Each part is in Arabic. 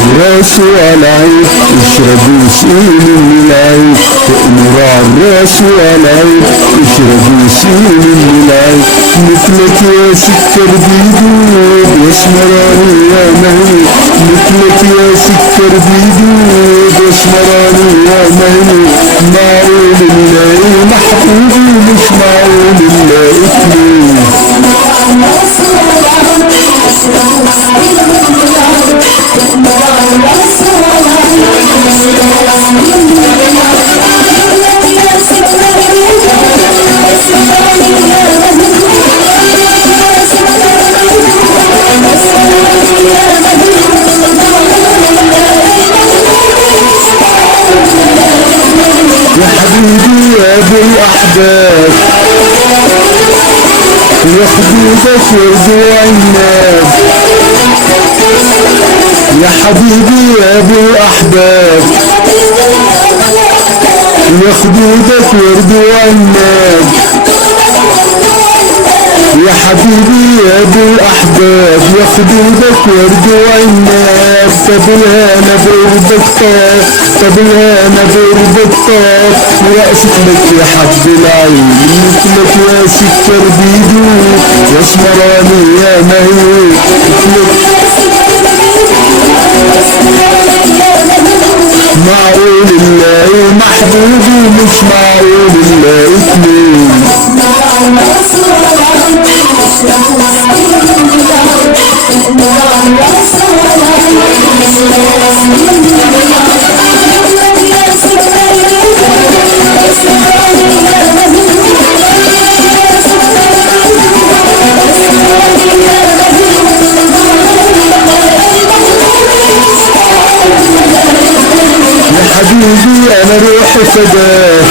الراس والعين اشربوا سيل من العين، تأمر الراس والعين اشربوا سيل من العين، مثلك يا سكر بيدود واسمراني يا مهني، مثلك يا سكر بيدود واسمراني يا مهني، معقول نلاقي محبوبي مش معقول نلاقي اتنين. يا حبيبي يا ابو الاحباب يا خدودك ورد وعناب، يا حبيبي يا ابو الاحباب يا خدودك ورد وعناب، يا حبيبي يا ابو الاحباب يا خدودك ورد وعناب، طب الهنا بقربك طاب، طب الهنا بقربك طاب، ورقصت لك يا حب العين، مثلك يا سكر بيدوب واسمراني يا مهيب، معقول نلاقي محبوبي مش معقول نلاقي اتنين. حبيبي انا روحي فداه،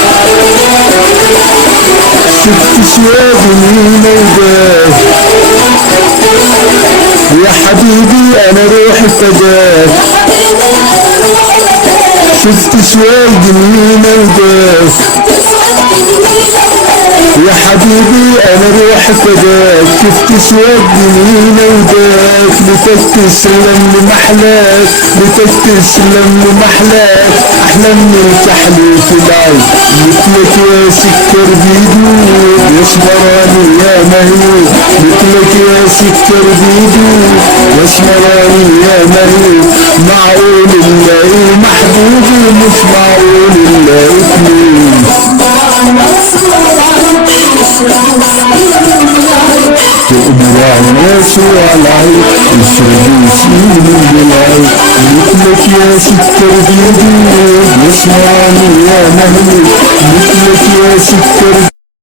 شفت شوابي مين وجاه، يا حبيبي انا روحي فداه، شفت شوابي مين وجاه، يا حبيبي انا روحي فداك، شفت شوابي مين وجاك، لتك تسلم لمحلاك، لتك تسلم لمحلاك، احلى من تحلية العين، مثلك يا سكر بيدوب واسمراني يا مهيب، مثلك يا سكر بيدوب واسمراني يا مهيب، معقول نلاقي محبوبي مش معقول نلاقي اتنين. تأمر الراس والعين اشربوا سيل من العين، مثلك يا سكر بيدوب واسمراني يا مهيب، مثلك يا سكر